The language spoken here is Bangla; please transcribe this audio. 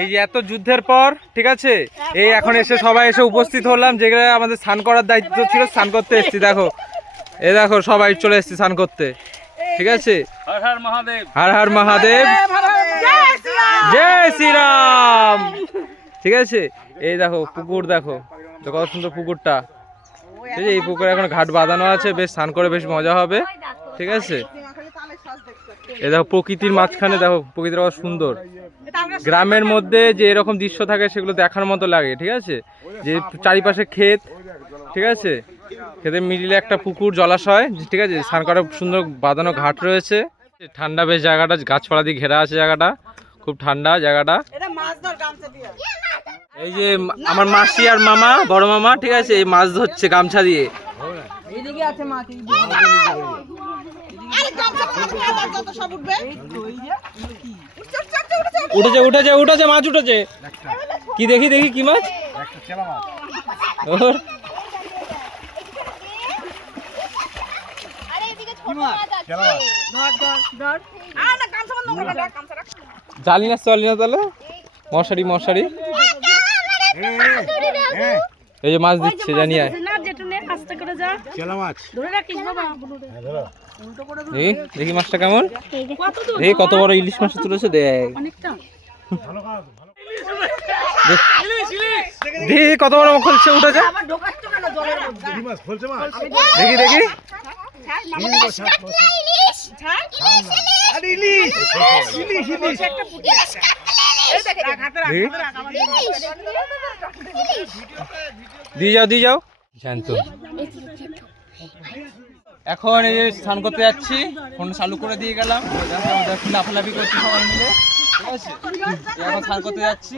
এই যে এত যুদ্ধের পর ঠিক আছে, এই এখন এসে সবাই এসে উপস্থিত হলাম, যেগুলো আমাদের স্নান করার দায়িত্ব ছিল, স্নান করতে এসেছি। দেখো এই দেখো সবাই চলে এসেছি স্নান করতে, ঠিক আছে। হর হর মহাদেব, হর হর মহাদেব, জয় শ্রীরাম। ঠিক আছে, এই দেখো পুকুর, দেখো তো কত সুন্দর পুকুরটা। ঠিক আছে, এই পুকুরে এখন ঘাট বাঁধানো আছে, বেশ স্নান করে বেশ মজা হবে। ঠিক আছে, এই দেখো প্রকৃতির মাঝখানে, দেখো প্রকৃতির কত সুন্দর। গ্রামের মধ্যে যে এরকম দৃশ্য থাকে সেগুলো দেখার মতো লাগে। ঠিক আছে, যে চারিপাশে ক্ষেত, ঠিক আছে, ক্ষেতের মিডিলে একটা পুকুর, জলাশয়, ঠিক আছে, স্নান করার সুন্দর বাঁধানো ঘাট রয়েছে। ঠান্ডা বেশ জায়গাটা, গাছপালা দিয়ে ঘেরা আছে জায়গাটা, খুব ঠান্ডা জায়গাটা। এই যে আমার মাসি আর মামা, বড় মামা, ঠিক আছে, এই মাছ ধরছে গামছা দিয়ে। উঠেছে উঠেছে উঠেছে, মাছ উঠেছে। কি দেখি দেখি কি মাছ? জালি না, চলি না তাহলে। মশারি মশারি, এই যে মাছ দিচ্ছে, জানি দেখি মাছটা কেমন, দেখি কত বড় ইলিশ মাছ তুলেছে। দেখ দেখি কত বড় খুলছে, উঠেছে। দেখি দেখি, দিয়ে যাও দিয়ে যাও, জ্যান্ত। এখন এই যে স্নান করতে যাচ্ছি, ফোন চালু করে দিয়ে গেলাম, লাফালাফি করছি সবাই মিলে। ঠিক আছে, এখন স্নান করতে যাচ্ছি।